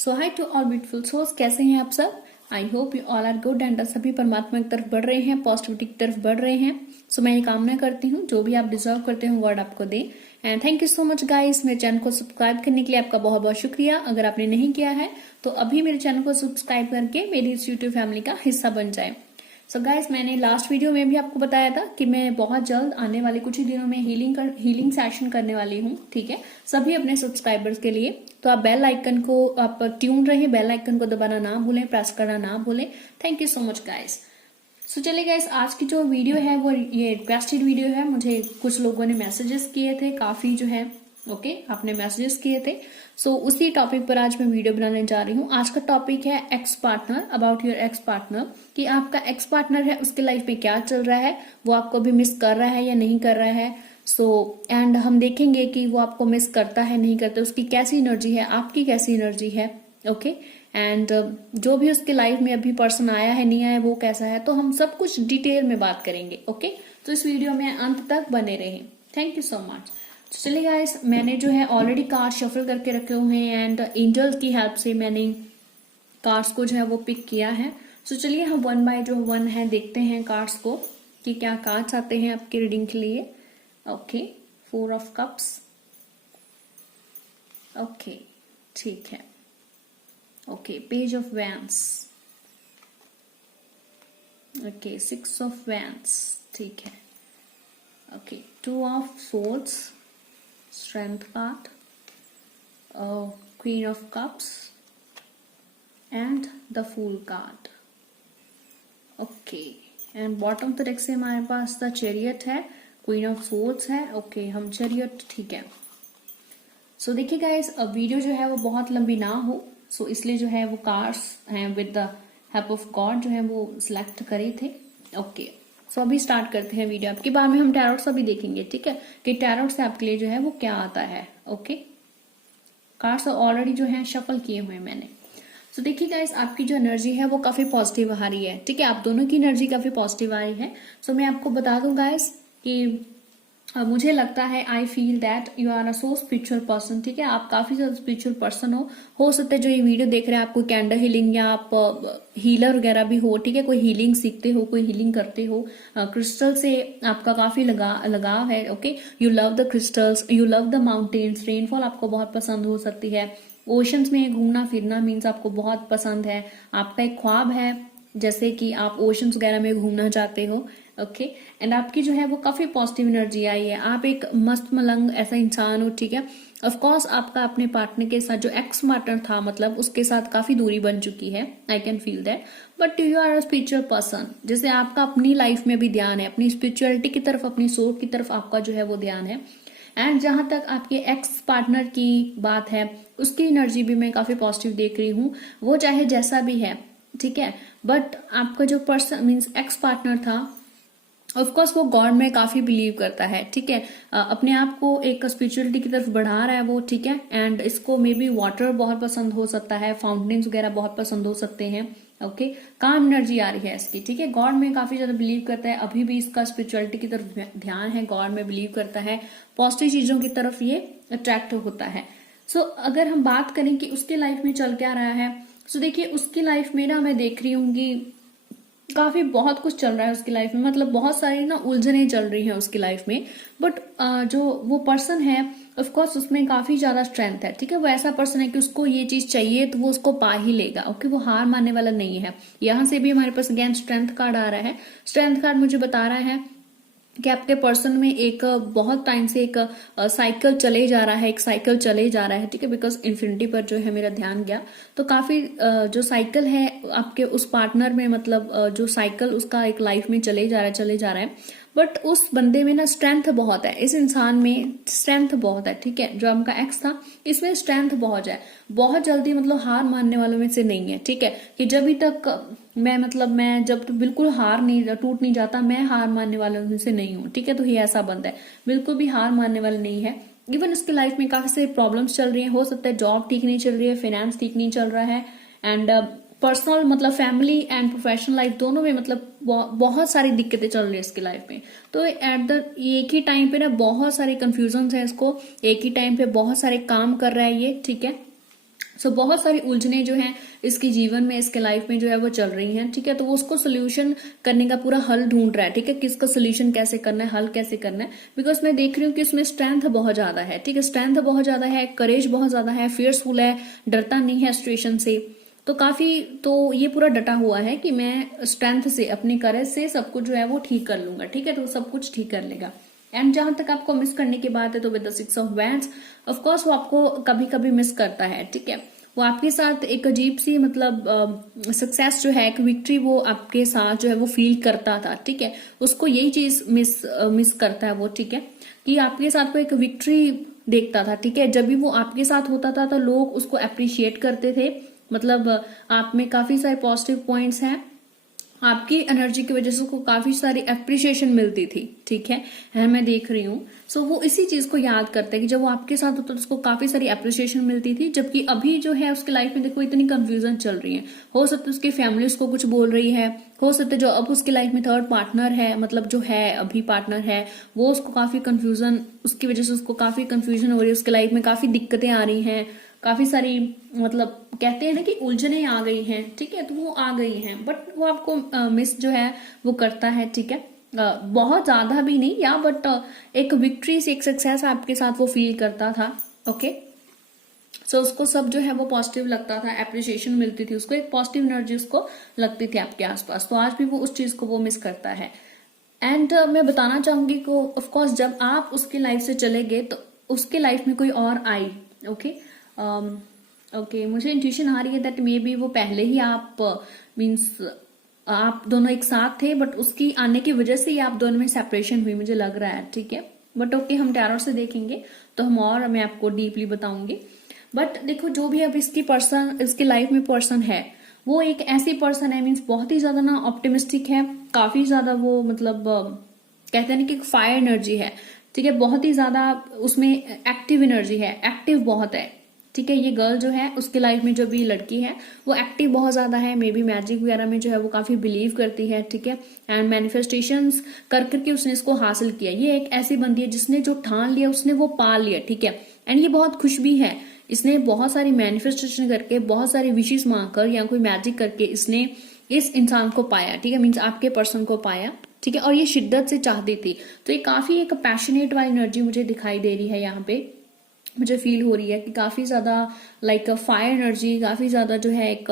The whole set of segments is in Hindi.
So hi to all beautiful souls, कैसे हैं आप सब। I hope you all are good and सभी परमात्मा की तरफ बढ़ रहे हैं, पॉजिटिविटी की तरफ बढ़ रहे हैं। सो मैं ये कामना करती हूँ जो भी आप डिजर्व करते हो वर्ड आपको दे। And thank you so much guys, मेरे चैनल को सब्सक्राइब करने के लिए आपका बहुत बहुत शुक्रिया। अगर आपने नहीं किया है तो अभी मेरे चैनल को सब्सक्राइब करके मेरी इस यूट्यूब फैमिली का हिस्सा बन जाए। सो गाइस, मैंने लास्ट वीडियो में भी आपको बताया था कि मैं बहुत जल्द आने वाले कुछ ही दिनों में हीलिंग सेशन करने वाली हूँ, ठीक है, सभी अपने सब्सक्राइबर्स के लिए। तो आप बेल आइकन को आप ट्यून रहे, बेल आइकन को दबाना ना भूलें, प्रेस करना ना भूलें। Thank you so much guys. So चलिए गाइस, आज की जो वीडियो है वो ये रिक्वेस्टेड वीडियो है। मुझे कुछ लोगों ने मैसेजेस किए थे, काफी जो है ओके आपने मैसेजेस किए थे। सो उसी टॉपिक पर आज मैं वीडियो बनाने जा रही हूँ। आज का टॉपिक है ex partner, about your ex partner, कि आपका एक्स पार्टनर है उसके लाइफ में क्या चल रहा है, वो आपको भी मिस कर रहा है या नहीं कर रहा है। एंड हम देखेंगे कि वो आपको मिस करता है नहीं करता, उसकी कैसी एनर्जी है, आपकी कैसी एनर्जी है। ओके एंड जो भी उसके लाइफ में अभी पर्सन आया है नहीं आया वो कैसा है, तो हम सब कुछ डिटेल में बात करेंगे। ओके तो इस वीडियो में अंत तक बने रहें। Thank you so much. तो चलिए गाइस, मैंने जो है ऑलरेडी कार्ड शफल करके रखे हुए हैं एंड एंजल्स की हेल्प से मैंने कार्ड्स को जो है वो पिक किया है। सो चलिए हम वन बाय जो वन है देखते हैं कार्ड्स को कि क्या कार्ड्स आते हैं आपकी रीडिंग के लिए। ओके, 4 ऑफ कप्स, ओके ठीक है। Okay, page of vents, okay 6 of vents, ठीक है। Okay, 2 of swords, strength card, queen of cups and the fool card. Okay, and bottom तो deck से हमारे पास the chariot है, queen of swords है। okay, हम chariot, ठीक है। so देखिए guys, अब वीडियो जो है वो बहुत लंबी ना हो, so इसलिए जो है वो कार्ड्स हैं with the help of God जो है वो सिलेक्ट करे थे। okay, सो अभी स्टार्ट करते हैं वीडियो। आपके बाद में हम टैरोट से भी देखेंगे, ठीक है, कि टैरोट से आपके लिए जो है वो क्या आता है। ओके, कार्ड्स ऑलरेडी जो है शफल किए हुए हैं मैंने। सो देखिए गाइस, आपकी जो एनर्जी है वो काफी पॉजिटिव आ रही है, ठीक है, आप दोनों की एनर्जी काफी पॉजिटिव आ रही है। सो मैं आपको बता दूं गाइस कि मुझे लगता है, I feel that you are a so spiritual person, ठीक है, आप काफी ज्यादा स्पिरिचुअल पर्सन हो सकता है जो ये वीडियो देख रहे हैं आपको कैंडल हीलिंग या आप हीलर वगैरह भी हो, ठीक है, कोई हीलिंग सीखते हो, कोई हीलिंग करते हो, क्रिस्टल से आपका काफी लगाव है। Okay, you love the crystals, you love the mountains, rainfall आपको बहुत पसंद हो सकती है, ओशंस में घूमना फिरना मीन्स आपको बहुत पसंद है, आपका एक ख्वाब है जैसे कि आप ओशंस वगैरह में घूमना चाहते हो। ओके एंड आपकी जो है वो काफी पॉजिटिव एनर्जी आई है, आप एक मस्त मलंग ऐसा इंसान हो, ठीक है। ऑफ कोर्स आपका अपने पार्टनर के साथ जो एक्स पार्टनर था, मतलब उसके साथ काफी दूरी बन चुकी है, I can feel that, but you are a spiritual person, जैसे आपका अपनी लाइफ में भी ध्यान है, अपनी स्पिरिचुअलिटी की तरफ, अपनी सोच की तरफ आपका जो है वो ध्यान है। एंड जहां तक आपके एक्स पार्टनर की बात है, उसकी एनर्जी भी मैं काफी पॉजिटिव देख रही हूँ, वो चाहे जैसा भी है, ठीक है, बट आपका जो पर्सन मीन्स एक्स पार्टनर था, ऑफ कोर्स वो गॉड में काफी बिलीव करता है, ठीक है, अपने आप को एक स्पिरिचुअलिटी की तरफ बढ़ा रहा है वो, ठीक है, एंड इसको मे बी वाटर बहुत पसंद हो सकता है, फाउंटेन्स वगैरह बहुत पसंद हो सकते हैं। ओके, काम एनर्जी आ रही है इसकी, ठीक है, गॉड में काफी ज्यादा बिलीव करता है, अभी भी इसका स्पिरिचुअलिटी की तरफ ध्यान है, गॉड में बिलीव करता है, पॉजिटिव चीजों की तरफ ये अट्रैक्ट होता है। सो अगर हम बात करें कि उसके लाइफ में चल क्या रहा है, सो देखिए उसकी लाइफ में ना मैं देख रही हूँ कि काफी बहुत कुछ चल रहा है उसकी लाइफ में, मतलब बहुत सारी ना उलझने चल रही हैं उसकी लाइफ में, बट जो वो पर्सन है ऑफ कोर्स उसमें काफी ज्यादा स्ट्रेंथ है, ठीक है, वो ऐसा पर्सन है कि उसको ये चीज चाहिए तो वो उसको पा ही लेगा। ओके, वो हार मानने वाला नहीं है। यहाँ से भी हमारे पास अगेन स्ट्रेंथ कार्ड आ रहा है। स्ट्रेंथ कार्ड मुझे बता रहा है कि आपके पर्सन में एक बहुत टाइम से एक साइकिल चले जा रहा है, एक साइकिल चले जा रहा है, ठीक है, बिकॉज इन्फिनिटी पर जो है मेरा ध्यान गया, तो काफी जो साइकिल है आपके उस पार्टनर में, मतलब जो साइकिल उसका एक लाइफ में चले जा रहा है, बट उस बंदे में ना स्ट्रेंथ बहुत है, इस इंसान में स्ट्रेंथ बहुत है, ठीक है, जो आपका एक्स था इसमें स्ट्रेंथ बहुत जल्दी, मतलब हार मानने वालों में से नहीं है, ठीक है, कि जब तक मैं जब तो बिल्कुल टूट नहीं जाता, मैं हार मानने वालों में से नहीं हूं, ठीक है, तो ये ऐसा बंदा है, बिल्कुल भी हार मानने वाला नहीं है। इवन इसकी लाइफ में काफी सारी प्रॉब्लम्स चल रही है, हो सकता है जॉब ठीक नहीं चल रही है, फाइनेंस ठीक नहीं चल रहा है, एंड पर्सनल मतलब फैमिली एंड प्रोफेशनल लाइफ दोनों में मतलब बहुत सारी दिक्कतें चल रही है इसकी लाइफ में। तो एक ही टाइम पे ना बहुत सारे कंफ्यूजन है इसको, एक ही टाइम पे बहुत सारे काम कर रहा है ये, ठीक है। सो बहुत सारी उलझने जो हैं इसके जीवन में, इसके लाइफ में जो है वो चल रही हैं, ठीक है। तो वो उसको सोल्यूशन करने का पूरा हल ढूंढ रहा है, ठीक है, किसका सोल्यूशन कैसे करना है, हल कैसे करना है। बिकॉज मैं देख रही हूँ कि उसमें स्ट्रेंथ बहुत ज्यादा है, ठीक है, स्ट्रेंथ बहुत ज्यादा है, करेज बहुत ज्यादा है, फियर्सफुल है, डरता नहीं है सिचुएशन से। तो काफी, तो ये पूरा डटा हुआ है कि मैं स्ट्रेंथ से, अपनी करेज से सब कुछ जो है वो ठीक कर लूंगा, ठीक है, तो सब कुछ ठीक कर लेगा। एंड जहां तक आपको मिस करने की बात है, तो with the 6 of wands, of course वो आपको कभी कभी मिस करता है, ठीक है। वो आपके साथ एक अजीब सी मतलब सक्सेस जो है, एक विक्ट्री वो आपके साथ जो है वो फील करता था, ठीक है। उसको यही चीज मिस करता है वो, ठीक है, कि आपके साथ वो एक विक्ट्री देखता था, ठीक है। जब भी वो आपके साथ होता था तो लोग उसको अप्रिशिएट करते थे, मतलब आप में काफी सारे पॉजिटिव पॉइंट्स हैं, आपकी एनर्जी की वजह से उसको काफी सारी अप्रिशिएशन मिलती थी, ठीक है, मैं देख रही हूँ। सो वो इसी चीज को याद करता है कि जब वो आपके साथ होता तो उसको काफी सारी अप्रिशिएशन मिलती थी, जबकि अभी जो है उसकी लाइफ में देखो इतनी कंफ्यूजन चल रही है। हो सकता है उसकी फैमिली उसको कुछ बोल रही है, हो सकता है जो अब उसकी लाइफ में थर्ड पार्टनर है, मतलब जो है अभी पार्टनर है, वो उसको काफी कंफ्यूजन, उसकी वजह से उसको काफी कंफ्यूजन हो रही है, उसकी लाइफ में काफी दिक्कतें आ रही हैं, काफी सारी, मतलब कहते हैं ना कि उलझने आ गई हैं, ठीक है, तो वो आ गई हैं, बट वो आपको मिस जो है वो करता है, ठीक है। बहुत ज्यादा भी नहीं, या बट एक विक्ट्री से, एक सक्सेस आपके साथ वो फील करता था, ओके। सो उसको सब जो है वो पॉजिटिव लगता था, एप्रिसिएशन मिलती थी उसको, एक पॉजिटिव एनर्जी उसको लगती थी आपके आसपास। तो आज भी वो उस चीज को वो मिस करता है। एंड मैं बताना चाहूंगी को ऑफकोर्स जब आप उसकी लाइफ से चले गए तो उसके लाइफ में कोई और आई, ओके। ओके, मुझे इंट्यूशन आ रही है दैट मे बी वो पहले ही आप मीन्स आप दोनों एक साथ थे, बट उसकी आने की वजह से ही आप दोनों में सेपरेशन हुई, मुझे लग रहा है, ठीक है। बट ओके, हम टैरो से देखेंगे तो मैं आपको डीपली बताऊंगी। बट देखो, जो भी अब इसकी पर्सन, इसकी लाइफ में पर्सन है, वो एक ऐसी पर्सन है, मीन्स बहुत ही ज्यादा ना ऑप्टिमिस्टिक है, काफी ज्यादा वो मतलब कहते हैं ना कि फायर एनर्जी है, ठीक है, बहुत ही ज्यादा उसमें एक्टिव एनर्जी है, एक्टिव बहुत है, ठीक है। ये गर्ल जो है उसके लाइफ में जो भी लड़की है वो एक्टिव बहुत ज्यादा है, मे बी मैजिक वगैरह में जो है वो काफी बिलीव करती है, ठीक है। एंड मैनिफेस्टेशंस कर करके उसने इसको हासिल किया। ये एक ऐसी बंदी है जिसने जो ठान लिया उसने वो पा लिया, ठीक है। एंड ये बहुत खुश भी है, इसने बहुत सारी मैनिफेस्टेशन करके, बहुत सारी विशेष मांगकर या कोई मैजिक करके इसने इस इंसान को पाया, ठीक है, मीन्स आपके पर्सन को पाया, ठीक है। और ये शिद्दत से चाहती थी, तो ये काफी एक पैशनेट वाली एनर्जी मुझे दिखाई दे रही है यहाँ पे, मुझे फील हो रही है कि काफी ज्यादा लाइक फायर एनर्जी, काफी ज्यादा जो है एक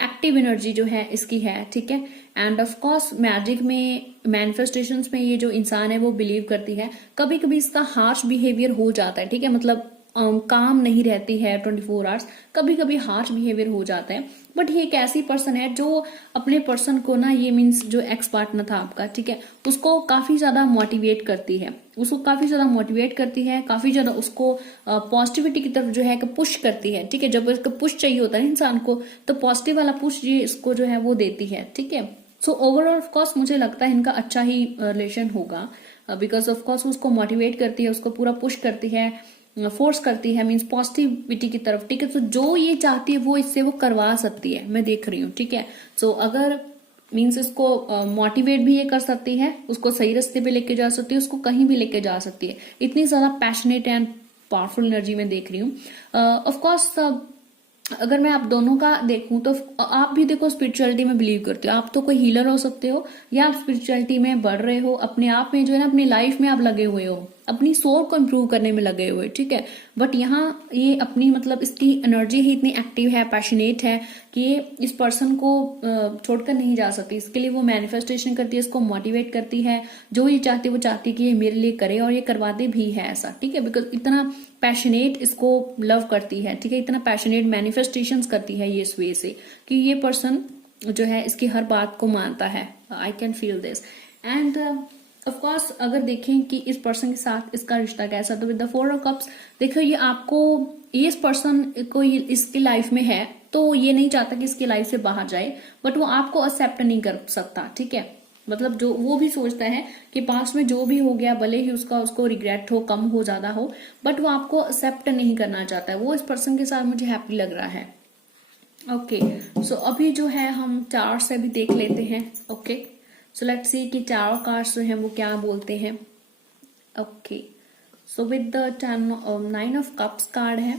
एक्टिव एनर्जी जो है इसकी है, ठीक है। एंड ऑफ कोर्स मैजिक में, मैनिफेस्टेशंस में ये जो इंसान है वो बिलीव करती है। कभी कभी इसका हार्श बिहेवियर हो जाता है, ठीक है, मतलब काम नहीं रहती है 24 आवर्स, कभी कभी हार्श बिहेवियर हो जाता है। बट ये एक ऐसी पर्सन है जो अपने पर्सन को ना, ये मीन्स जो एक्स पार्टनर था आपका, ठीक है, उसको काफी ज्यादा मोटिवेट करती है, उसको काफी ज्यादा मोटिवेट करती है, काफी ज्यादा उसको पॉजिटिविटी की तरफ जो है पुश करती है, ठीक है। जब इसको पुश चाहिए होता है इंसान को, तो पॉजिटिव वाला पुश ये इसको जो है वो देती है, ठीक है। सो ओवरऑल ऑफ कोर्स मुझे लगता है इनका अच्छा ही रिलेशन होगा, बिकॉज ऑफ कोर्स उसको मोटिवेट करती है, उसको पूरा पुश करती है, फोर्स करती है, मीन्स पॉजिटिविटी की तरफ, ठीक है। तो जो ये चाहती है वो इससे वो करवा सकती है, मैं देख रही हूँ, ठीक है। सो अगर मीन्स इसको मोटिवेट भी ये कर सकती है, उसको सही रास्ते पे लेके जा सकती है, उसको कहीं भी लेके जा सकती है, इतनी ज्यादा पैशनेट एंड पावरफुल एनर्जी में देख रही हूँ। ऑफ कोर्स अगर मैं आप दोनों का देखूं तो आप भी देखो स्पिरिचुअलिटी में बिलीव करते हो, आप तो कोई हीलर हो सकते हो, या आप स्पिरिचुअलिटी में बढ़ रहे हो, अपने आप में जो है ना, अपनी लाइफ में आप लगे हुए हो, अपनी सोल को इम्प्रूव करने में लगे हुए, ठीक है। बट यहाँ ये अपनी मतलब इसकी एनर्जी ही इतनी एक्टिव है, पैशनेट है कि ये इस पर्सन को छोड़कर नहीं जा सकती। इसके लिए वो मैनिफेस्टेशन करती है, इसको मोटिवेट करती है, जो ये चाहती है वो चाहती है कि ये मेरे लिए करे, और ये करवाते भी है ऐसा, ठीक है। बिकॉज इतना पैशनेट इसको लव करती है, ठीक है, इतना पैशनेट मैनिफेस्टेशन करती है ये इस वे से कि ये पर्सन जो है इसकी हर बात को मानता है। I can feel this. End of course अगर देखें कि इस पर्सन के साथ इसका रिश्ता कैसा, तो विद द 4 ऑफ कप्स देखो, ये आपको, ये इस पर्सन को इसकी लाइफ में है तो ये नहीं चाहता कि इसकी लाइफ से बाहर जाए, बट वो आपको एक्सेप्ट नहीं कर सकता, ठीक है। मतलब जो वो भी सोचता है कि पास्ट में जो भी हो गया, भले ही उसको रिग्रेट हो, कम हो, ज्यादा हो, बट वो आपको एक्सेप्ट नहीं करना चाहता है। वो इस पर्सन के साथ मुझे हैप्पी लग रहा है, ओके। सो अभी जो है हम चार से भी देख लेते हैं, ओके। सो लेट्स सी कि चारों कार्ड्स जो हैं वो क्या बोलते हैं, okay. So with the 9 of cups card है,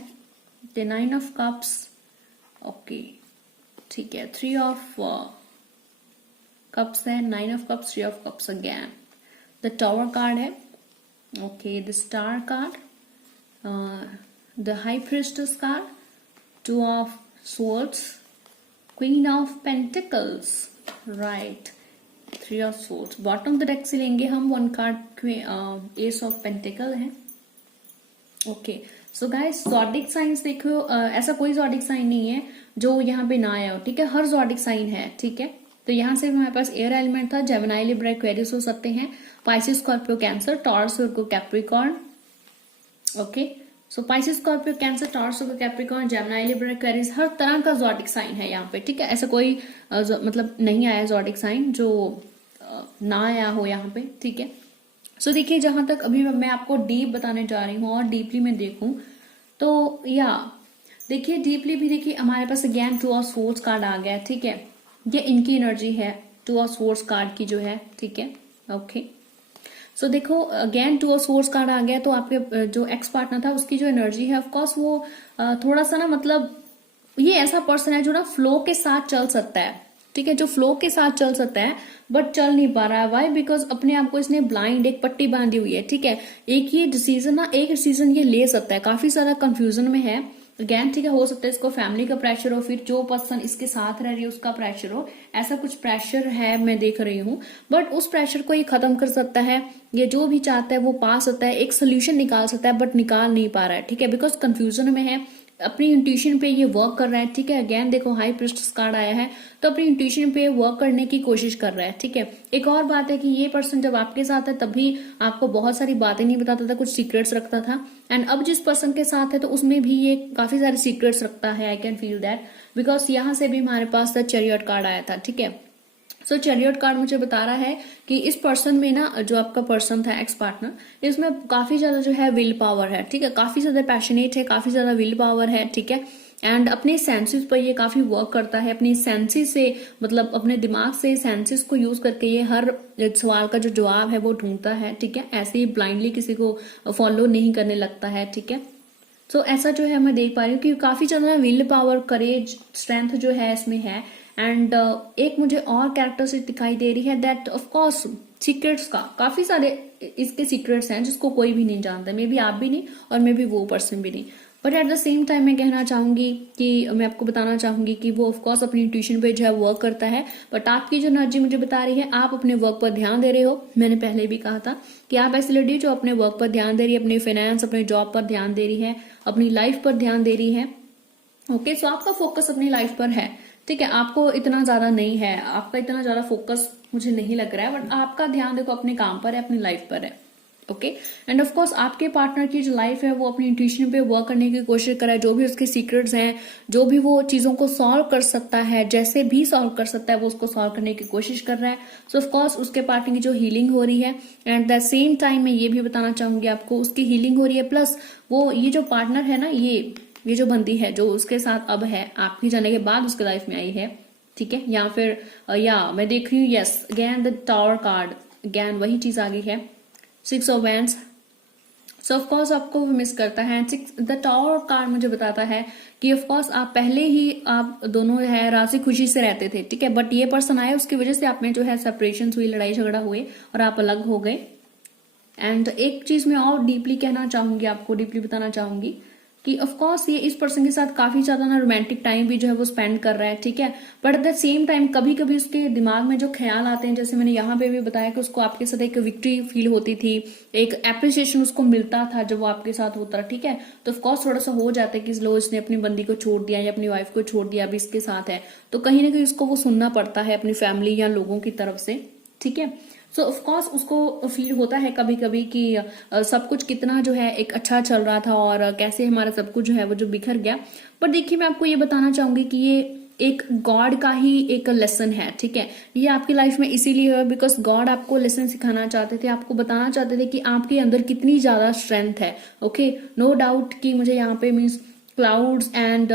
द 9 ऑफ कप्स, ओके ठीक है, 3 ऑफ कप्स है, 9 of cups, 3 of cups again, the tower card है, okay, the star card, the high priestess card, 2 of swords, queen of pentacles, right, 3 of swords। Bottom the deck से लेंगे हम 1 कार्ड, एस ऑफ पेंटिकल है, okay. So guys zodiac science देखो, ऐसा कोई ज़ोडिक साइन नहीं है जो यहाँ पे ना आया हो, ठीक है, हर ज़ोडिक साइन है, ठीक है। तो यहाँ से हमारे पास एयर एलिमेंट था, जेमिनी, लिब्रा, एक्वेरियस हो सकते हैं, पाइसेस, स्कॉर्पियो, कैंसर, टॉरस, वर्गो, कैप्रिकॉर्न, ओके। सो पाइसेस, स्कॉर्पियो, कैंसर, टॉरस, वर्गो, कैप्रिकॉर्न, जेमिनी, लिब्रा, एक्वेरियस, हर तरह का ज़ोडिक साइन है यहाँ पे, ठीक है। ऐसा कोई मतलब नहीं आया ज़ोडिक साइन जो ना आया हो यहाँ पे, ठीक है। सो देखिए, जहां तक अभी मैं आपको डीप बताने जा रही हूँ और डीपली में देखूं तो या देखिए, डीपली भी देखिए हमारे पास अगेन 2 ऑफ स्वॉर्ड्स कार्ड आ गया, ठीक है। ये इनकी एनर्जी है 2 ऑफ स्वॉर्ड्स कार्ड की जो है, ठीक है, ओके। सो देखो अगेन 2 ऑफ स्वॉर्ड्स कार्ड आ गया, तो आपके जो एक्स पार्टनर था उसकी जो एनर्जी है, ऑफकोर्स वो थोड़ा सा ना, मतलब ये ऐसा पर्सन है जो ना फ्लो के साथ चल सकता है, ठीक है, जो फ्लो के साथ चल सकता है बट चल नहीं पा रहा है। वाई? बिकॉज अपने आप को इसने ब्लाइंड एक पट्टी बांधी हुई है, ठीक है। एक डिसीजन ये ले सकता है, काफी सारा कंफ्यूजन में है अगेन, ठीक है। हो सकता है इसको फैमिली का प्रेशर हो, फिर जो पर्सन इसके साथ रह रही है उसका प्रेशर हो, ऐसा कुछ प्रेशर है मैं देख रही हूँ। बट उस प्रेशर को ये खत्म कर सकता है, ये जो भी चाहता है वो पा सकता है, एक सोल्यूशन निकाल सकता है, बट निकाल नहीं पा रहा है, ठीक है, बिकॉज कंफ्यूजन में है, अपनी इंट्यूशन पे ये वर्क कर रहा है, ठीक है। अगेन देखो हाई प्रिस्टेस कार्ड आया है, तो अपनी इंट्यूशन पे वर्क करने की कोशिश कर रहा है, ठीक है। एक और बात है कि ये पर्सन जब आपके साथ है तब भी आपको बहुत सारी बातें नहीं बताता था, कुछ सीक्रेट्स रखता था, एंड अब जिस पर्सन के साथ है तो उसमें भी ये काफी सारे सीक्रेट्स रखता है, I can feel that, because यहाँ से भी हमारे पास द चैरियट कार्ड आया था, ठीक है। सो चैरियट कार्ड मुझे बता रहा है कि इस पर्सन में ना, जो आपका पर्सन था एक्स पार्टनर, इसमें काफी ज्यादा जो है विल पावर है, ठीक है, काफी ज्यादा पैशनेट है, काफी ज्यादा विल पावर है, ठीक है। एंड अपने सेंसेस पर ये काफी वर्क करता है, अपनी सेंसेस से, मतलब अपने दिमाग से सेंसेस को यूज करके ये हर सवाल का जो जवाब है वो ढूंढता है, ठीक है। ऐसे ही ब्लाइंडली किसी को फॉलो नहीं करने लगता है, ठीक है। सो ऐसा जो है मैं देख पा रही हूँ कि काफी ज्यादा विल पावर, करेज, स्ट्रेंथ जो है इसमें है। एंड एक मुझे और कैरेक्टरिस्टिक दिखाई दे रही है दैट ऑफ कोर्स सीक्रेट्स का, काफी सारे इसके सीक्रेट्स हैं जिसको कोई भी नहीं जानता, मे बी आप भी नहीं और मे बी वो पर्सन भी नहीं। But at the same time मैं कहना चाहूंगी कि मैं आपको बताना चाहूंगी कि वो ऑफकोर्स अपनी इंट्यूशन पे जो है वर्क करता है, बट आपकी जो एनर्जी मुझे बता रही है आप अपने वर्क पर ध्यान दे रहे हो। मैंने पहले भी कहा था कि आप ऐसी लड़ी जो अपने वर्क पर ध्यान दे रही है, अपने फाइनेंस, अपने जॉब पर ध्यान दे रही है, अपनी लाइफ पर ध्यान दे रही है, ओके। सो आपका फोकस अपनी लाइफ पर है, ठीक है, आपको इतना ज्यादा नहीं है, आपका इतना ज्यादा फोकस मुझे नहीं लग रहा है, बट आपका ध्यान देखो अपने काम पर है, अपनी लाइफ पर है, ओके। एंड ऑफ कोर्स आपके पार्टनर की जो लाइफ है वो अपनी इंट्यूशन पे वर्क करने की कोशिश कर रहा है, जो भी उसके सीक्रेट्स हैं, जो भी वो चीजों को सॉल्व कर सकता है, जैसे भी सॉल्व कर सकता है वो उसको सॉल्व करने की कोशिश कर रहा है। सो ऑफ कोर्स उसके पार्टनर की जो हीलिंग हो रही है, एंड द सेम टाइम मैं ये भी बताना चाहूंगी आपको, उसकी हीलिंग हो रही है, प्लस वो ये जो पार्टनर है ना, ये जो बंदी है जो उसके साथ अब है, आपकी जाने के बाद उसके लाइफ में आई है, ठीक है। या फिर मैं देख रही हूँ, yes again the tower card, again वही चीज आ गई है, 6 ऑफ वैंड्स। सो ऑफकोर्स आपको वो मिस करता है। द टावर कार्ड मुझे बताता है कि ऑफकोर्स आप पहले ही आप दोनों है राजी खुशी से रहते थे, ठीक है, बट ये पर्सन आए उसकी वजह से आप में जो है सेपरेशन हुई, लड़ाई झगड़ा हुए और आप अलग हो गए। एंड एक चीज मैं और डीपली कहना चाहूंगी, आपको डीपली बताना चाहूंगी कि ऑफ कोर्स ये इस पर्सन के साथ काफी ज्यादा ना रोमांटिक टाइम भी जो है वो स्पेंड कर रहा है, ठीक है। But at the same time कभी कभी उसके दिमाग में जो ख्याल आते हैं, जैसे मैंने यहाँ पे भी बताया कि उसको आपके साथ एक विक्ट्री फील होती थी, एक एप्रिसिएशन उसको मिलता था जब वो आपके साथ होता, ठीक है। तो ऑफकोर्स थोड़ा सा हो जाता है कि लो इसने अपनी बंदी को छोड़ दिया या अपनी वाइफ को छोड़ दिया, अभी इसके साथ है, तो कहीं ना कहीं उसको वो सुनना पड़ता है अपनी फैमिली या लोगों की तरफ से, ठीक है। सो ऑफकोर्स उसको फील होता है कभी कभी कि सब कुछ कितना जो है एक अच्छा चल रहा था और कैसे हमारा सब कुछ जो है वो जो बिखर गया। पर देखिए मैं आपको ये बताना चाहूंगी कि ये एक गॉड का ही एक लेसन है, ठीक है। ये आपकी लाइफ में इसीलिए है बिकॉज गॉड आपको लेसन सिखाना चाहते थे, आपको बताना चाहते थे कि आपके अंदर कितनी ज्यादा स्ट्रेंथ है, ओके। नो डाउट कि मुझे यहाँ पे मीन्स क्लाउड्स एंड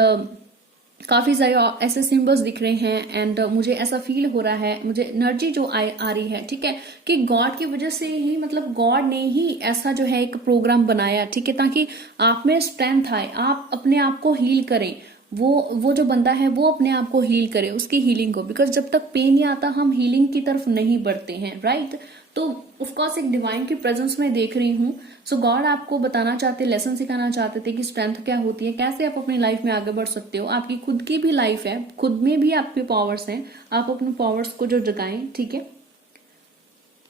काफी सारे ऐसे सिंबल्स दिख रहे हैं, एंड मुझे ऐसा फील हो रहा है, मुझे एनर्जी जो आ रही है, ठीक है, कि गॉड की वजह से ही, मतलब गॉड ने ही ऐसा जो है एक प्रोग्राम बनाया, ठीक है, ताकि आप में स्ट्रेंथ आए, आप अपने आप को हील करें, वो जो बंदा है वो अपने आप को हील करे, उसकी हीलिंग को, बिकॉज जब तक पेन नहीं आता हम हीलिंग की तरफ नहीं बढ़ते हैं, राइट। तो ऑफकोर्स एक डिवाइन की प्रेजेंस में देख रही हूँ। सो गॉड आपको बताना चाहते, लेसन सिखाना चाहते थे कि स्ट्रेंथ क्या होती है, कैसे आप अपनी लाइफ में आगे बढ़ सकते हो। आपकी खुद की भी लाइफ है, खुद में भी आपके पावर्स हैं, आप अपने पावर्स को जो जगाएं, ठीक है।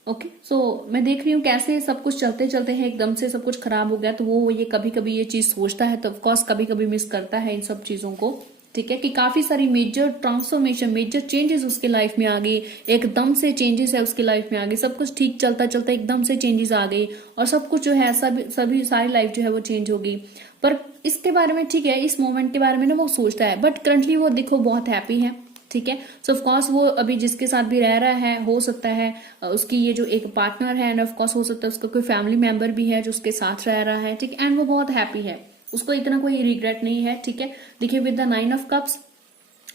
ओके, सो मैं देख रही हूँ कैसे सब कुछ चलते चलते हैं एकदम से सब कुछ खराब हो गया, तो वो ये कभी कभी ये चीज सोचता है, तो ऑफकोर्स कभी कभी मिस करता है इन सब चीजों को, ठीक है। कि काफी सारी मेजर ट्रांसफॉर्मेशन, मेजर चेंजेस उसके लाइफ में आ गई, एकदम से चेंजेस है उसकी लाइफ में आ गई, सब कुछ ठीक चलता चलता एकदम से चेंजेस आ गई और सब कुछ जो है सभी सारी लाइफ जो है वो चेंज हो गई। पर इसके बारे में, ठीक है, इस मोमेंट के बारे में ना वो सोचता है, बट करंटली वो देखो बहुत हैप्पी है, ठीक है। सो ऑफकोर्स वो अभी जिसके साथ भी रह रहा है, हो सकता है उसकी ये जो एक पार्टनर है, एंड ऑफकोर्स हो सकता है उसका कोई फैमिली मेंबर भी है जो उसके साथ रह रहा है, ठीक है। एंड वो बहुत हैप्पी है, उसको इतना कोई रिग्रेट नहीं है, ठीक है। देखिए विद द 9 ऑफ कप्स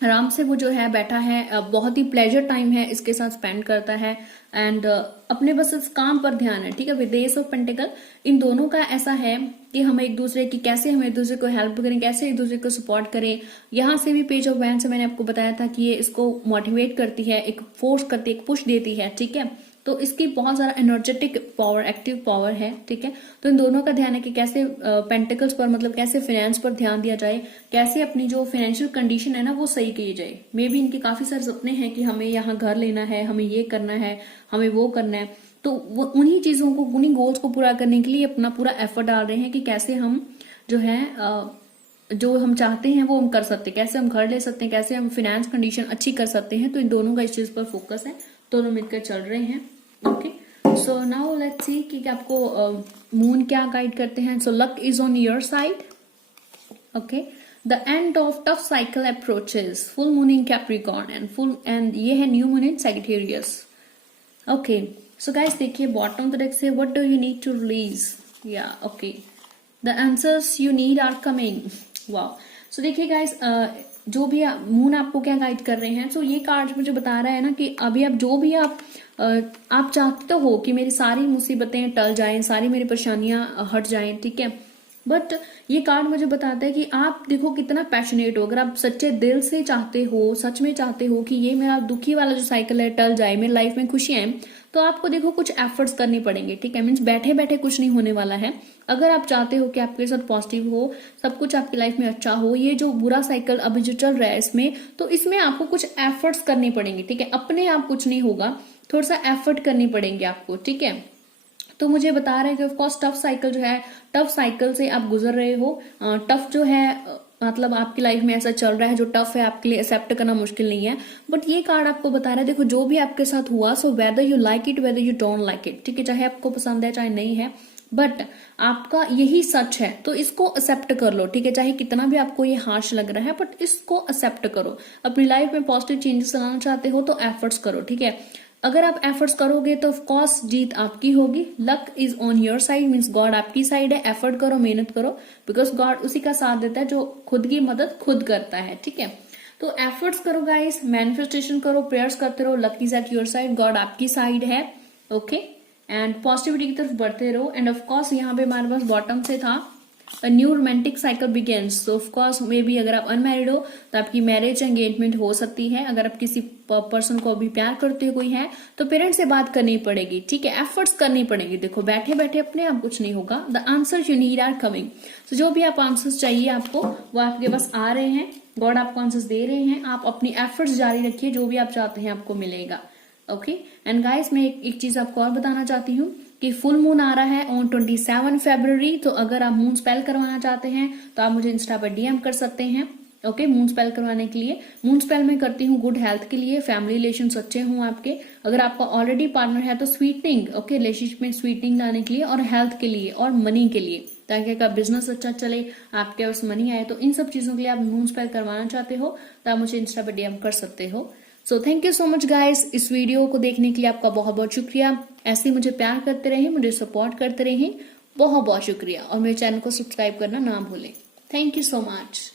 आराम से वो जो है बैठा है, बहुत ही प्लेजर टाइम है इसके साथ स्पेंड करता है, एंड अपने बस इस काम पर ध्यान है, ठीक है। विद एस ऑफ पेंटिकल इन दोनों का ऐसा है कि हम एक दूसरे की कैसे हम एक दूसरे को हेल्प करें, कैसे एक दूसरे को सपोर्ट करें। यहाँ से भी पेज ऑफ वैंड से मैंने आपको बताया था कि ये इसको मोटिवेट करती है, एक फोर्स करती है, एक पुश देती है, ठीक है। तो इसकी बहुत सारा एनर्जेटिक पावर, एक्टिव पावर है, ठीक है। तो इन दोनों का ध्यान है कि कैसे पेंटिकल्स पर, मतलब कैसे फाइनेंस पर ध्यान दिया जाए, कैसे अपनी जो फाइनेंशियल कंडीशन है ना वो सही की जाए। मे भी इनके काफी सारे सपने हैं कि हमें यहाँ घर लेना है, हमें ये करना है, हमें वो करना है, तो वो उन्हीं चीजों को, उन्हीं गोल्स को पूरा करने के लिए अपना पूरा एफर्ट डाल रहे हैं कि कैसे हम जो है जो हम चाहते हैं वो हम कर सकते हैं, कैसे हम घर ले सकते हैं, कैसे हम फाइनेंस कंडीशन अच्छी कर सकते हैं। तो इन दोनों का इस चीज पर फोकस है, दोनों मिलकर चल रहे हैं। Okay, so now let's see कि आपको मून क्या गाइड करते हैं। So luck is on your side, okay. The end of tough cycle approaches, full moon in Capricorn and ये है new moon in Sagittarius. Okay, so guys देखिए बॉटम द डेक से what do you need to release, या okay the answers you need are coming. Wow, so देखिए गाइस जो भी मून आपको क्या गाइड कर रहे हैं, सो ये कार्ड मुझे बता रहा है ना कि अभी आप जो भी आप चाहते तो हो कि मेरी सारी मुसीबतें टल जाएं, सारी मेरी परेशानियां हट जाएं, ठीक है। बट ये कार्ड मुझे बताता है कि आप देखो कितना पैशनेट हो, अगर आप सच्चे दिल से चाहते हो, सच में चाहते हो कि ये मेरा दुखी वाला जो साइकिल है टल जाए, मेरी लाइफ में खुशियां हैं, तो आपको देखो कुछ एफर्ट्स करने पड़ेंगे, ठीक है। मीन्स बैठे बैठे कुछ नहीं होने वाला है। अगर आप चाहते हो कि आपके साथ पॉजिटिव हो, सब कुछ आपकी लाइफ में अच्छा हो, ये जो बुरा साइकिल अभी जो चल रहा है इसमें, तो इसमें आपको कुछ एफर्ट्स करने पड़ेंगे, ठीक है। अपने आप कुछ नहीं होगा, थोड़ा सा एफर्ट करनी पड़ेंगे आपको, ठीक है। तो मुझे बता रहे हैं कि ऑफकोर्स टफ साइकिल जो है, टफ साइकिल से आप गुजर रहे हो। टफ जो है मतलब आपकी लाइफ में ऐसा चल रहा है जो टफ है, आपके लिए एक्सेप्ट करना मुश्किल नहीं है। बट ये कार्ड आपको बता रहा है देखो जो भी आपके साथ हुआ, so whether you like it whether you don't like it, ठीक है। चाहे आपको पसंद है चाहे नहीं है, बट आपका यही सच है, तो इसको एक्सेप्ट कर लो, ठीक है। चाहे कितना भी आपको ये हार्श लग रहा है, बट इसको एक्सेप्ट करो। अपनी लाइफ में पॉजिटिव चेंजेस लाना चाहते हो तो एफर्ट्स करो, ठीक है। अगर आप एफर्ट्स करोगे तो ऑफकोर्स जीत आपकी होगी। Luck is on your side, means God आपकी साइड है। एफर्ट करो, मेहनत करो, बिकॉज गॉड उसी का साथ देता है जो खुद की मदद खुद करता है, ठीक है। तो एफर्ट्स करो गाइस, मैनिफेस्टेशन करो, प्रेयर्स करते रहो। Luck is at your side, God आपकी साइड है, ओके। एंड पॉजिटिविटी की तरफ बढ़ते रहो। एंड ऑफकोर्स यहाँ पे हमारे पास बॉटम से था A new romantic cycle begins. So of course may be अगर आप अनमैरिड हो तो आपकी मैरिज एंगेजमेंट हो सकती है। अगर आप किसी पर्सन को अभी प्यार करते हो कोई है तो पेरेंट्स से बात करनी पड़ेगी, ठीक है। एफर्ट्स करनी पड़ेगी। देखो बैठे बैठे अपने आप कुछ नहीं होगा। The answer you need are coming. तो जो भी आप आंसर्स चाहिए आपको वो आपके पास आ रहे हैं, गॉड आपको आंसर्स दे रहे हैं। आप अपनी एफर्ट्स जारी रखिए, जो भी आप चाहते हैं आपको मिलेगा, ओके। एंड गाइस मैं एक चीज आपको और बताना चाहती हूँ कि फुल मून आ रहा है ऑन 27 फरवरी। तो अगर आप मून स्पेल करवाना चाहते हैं तो आप मुझे इंस्टा पर डीएम कर सकते हैं, ओके। मून स्पेल करवाने के लिए, मून स्पेल मैं करती हूँ गुड हेल्थ के लिए, फैमिली रिलेशन अच्छे हों आपके। अगर आपका ऑलरेडी पार्टनर है तो स्वीटनिंग, ओके, रिलेशनशिप में स्वीटनिंग लाने के लिए, और हेल्थ के लिए और मनी के लिए, ताकि आपका बिजनेस अच्छा चले, आपके पास मनी आए। तो इन सब चीजों के लिए आप मून स्पेल करवाना चाहते हो तो आप मुझे इंस्टा पर डीएम कर सकते हो। So thank you so much guys, इस वीडियो को देखने के लिए आपका बहुत बहुत शुक्रिया। ऐसे ही मुझे प्यार करते रहें, मुझे सपोर्ट करते रहें, बहुत बहुत शुक्रिया। और मेरे चैनल को सब्सक्राइब करना ना भूलें। Thank you so much.